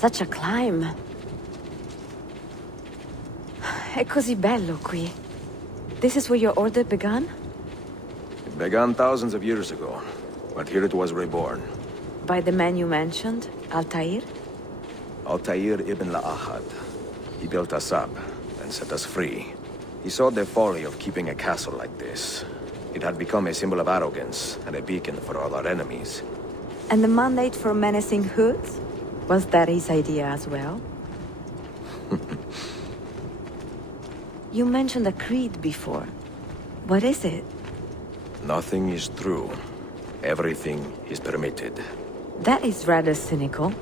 Such a climb. È così bello qui. This is where your order began? It began thousands of years ago, but here it was reborn. By the man you mentioned, Altair? Altaïr Ibn-La'Ahad. He built us up, and set us free. He saw the folly of keeping a castle like this. It had become a symbol of arrogance, and a beacon for all our enemies. And the mandate for menacing hoods? Was that his idea as well? You mentioned a creed before. What is it? Nothing is true. Everything is permitted. That is rather cynical.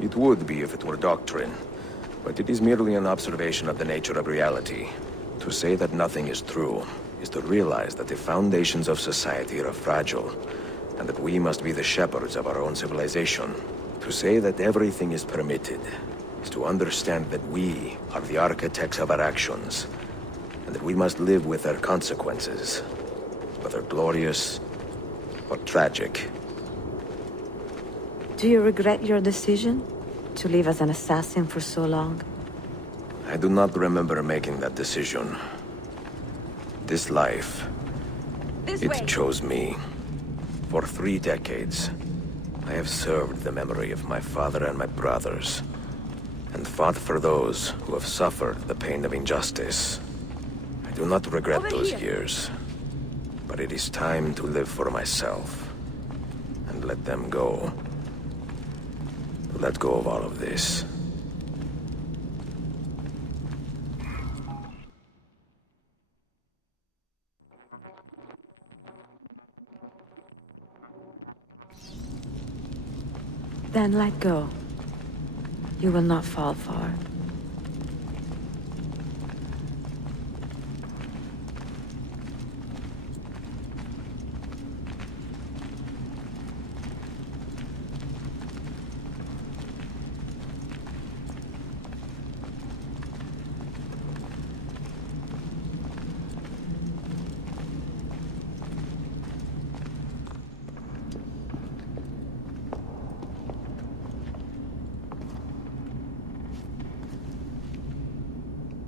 It would be if it were doctrine, but it is merely an observation of the nature of reality. To say that nothing is true is to realize that the foundations of society are fragile, and that we must be the shepherds of our own civilization. To say that everything is permitted is to understand that we are the architects of our actions, and that we must live with their consequences, whether glorious or tragic. Do you regret your decision to live as an assassin for so long? I do not remember making that decision. This life, it chose me. For 3 decades, I have served the memory of my father and my brothers, and fought for those who have suffered the pain of injustice. I do not regret those years, but it is time to live for myself, and let them go. Let go of all of this. Then let go. You will not fall far.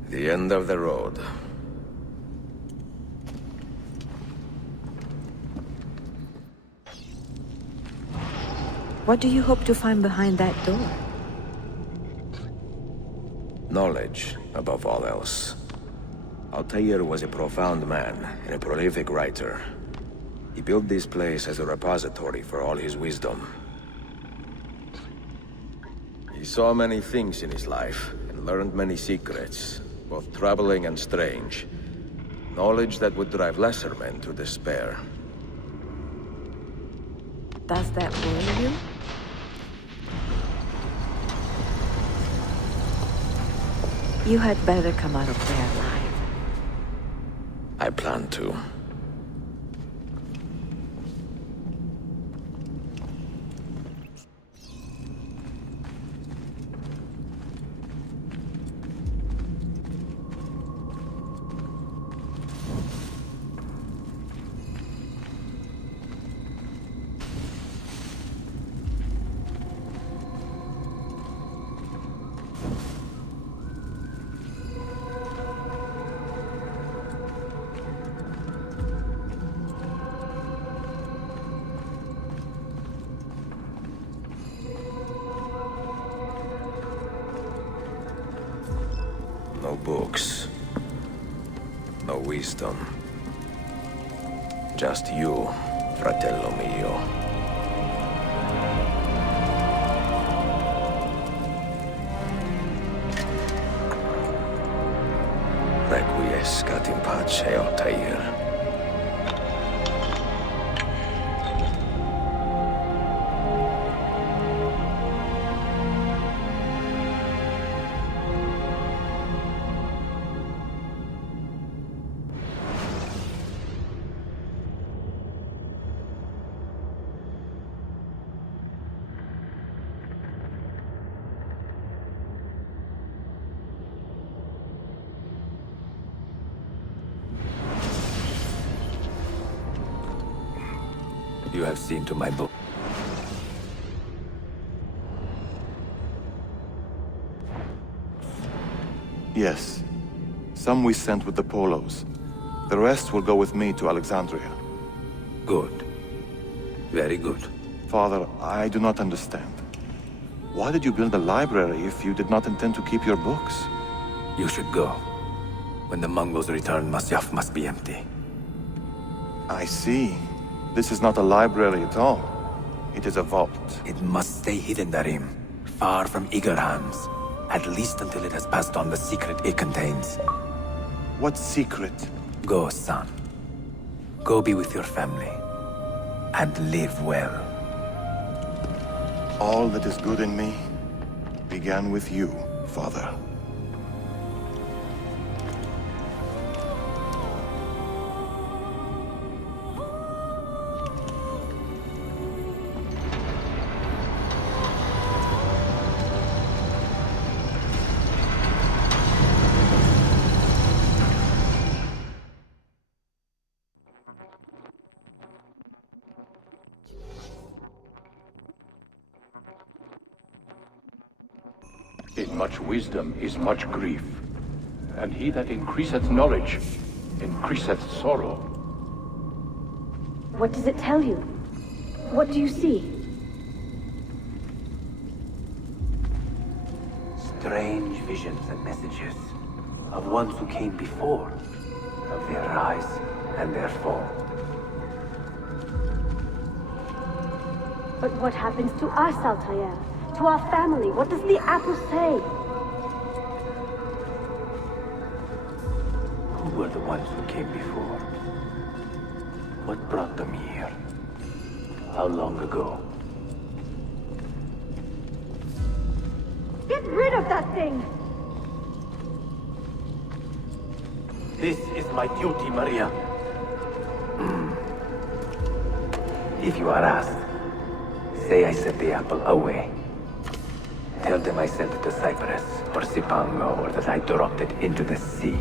The end of the road. What do you hope to find behind that door? Knowledge, above all else. Altair was a profound man and a prolific writer. He built this place as a repository for all his wisdom. He saw many things in his life, and learned many secrets, both troubling and strange. Knowledge that would drive lesser men to despair. Does that worry you? You had better come out of there alive. I plan to. No books. No wisdom. Just you, fratello mio. Requiescat in pace, Altair. You have seen to my book. Yes. Some we sent with the Polos. The rest will go with me to Alexandria. Good. Very good. Father, I do not understand. Why did you build a library if you did not intend to keep your books? You should go. When the Mongols return, Masyaf must be empty. I see. This is not a library at all. It is a vault. It must stay hidden, Darim. Far from eager hands. At least until it has passed on the secret it contains. What secret? Go, son. Go be with your family. And live well. All that is good in me began with you, Father. In much wisdom is much grief, and he that increaseth knowledge increaseth sorrow. What does it tell you? What do you see? Strange visions and messages of ones who came before, of their rise and their fall. But what happens to us, Altair? To our family? What does the apple say? Who were the ones who came before? What brought them here? How long ago? Get rid of that thing! This is my duty, Maria. If you are asked, say I sent the apple away. Tell them I sent it to Cyprus, or Cipango, or that I dropped it into the sea.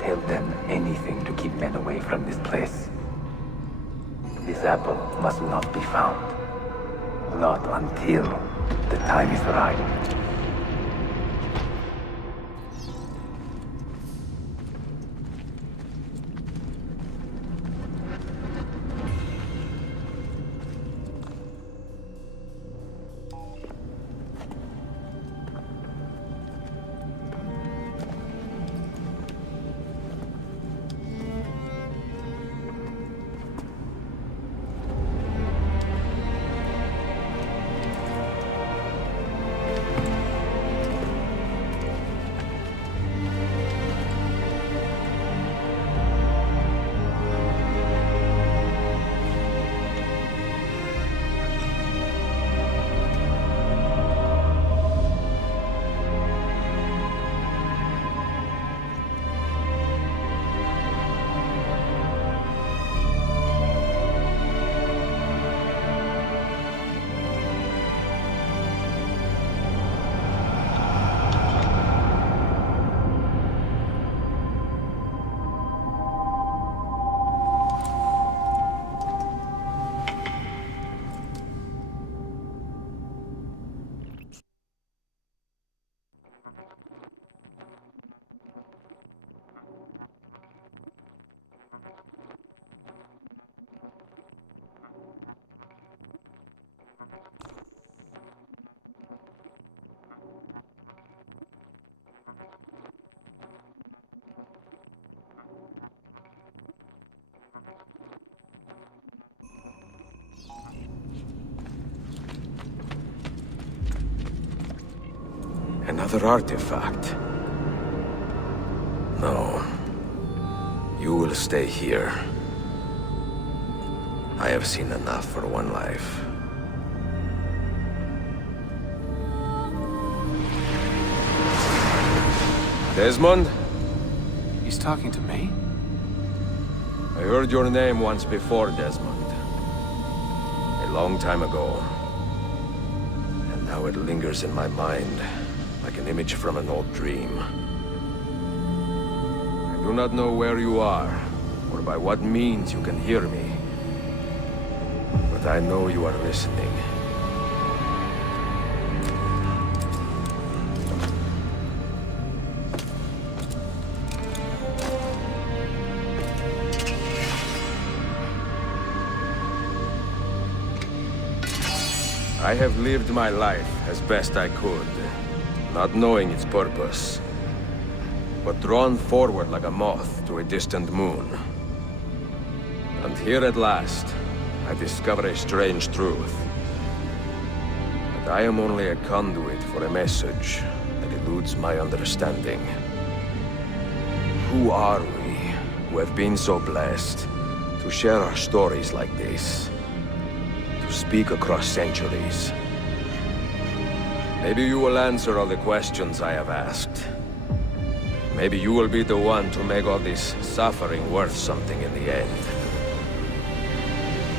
Tell them anything to keep men away from this place. This apple must not be found. Not until the time is right. Another artifact. No. You will stay here. I have seen enough for one life. Desmond? He's talking to me? I heard your name once before, Desmond. A long time ago. And now it lingers in my mind, like an image from an old dream. I do not know where you are, or by what means you can hear me. But I know you are listening. I have lived my life as best I could, not knowing its purpose, but drawn forward like a moth to a distant moon. And here at last, I discover a strange truth. That I am only a conduit for a message that eludes my understanding. Who are we, who have been so blessed, to share our stories like this? To speak across centuries? Maybe you will answer all the questions I have asked. Maybe you will be the one to make all this suffering worth something in the end.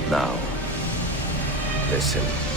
Now, listen.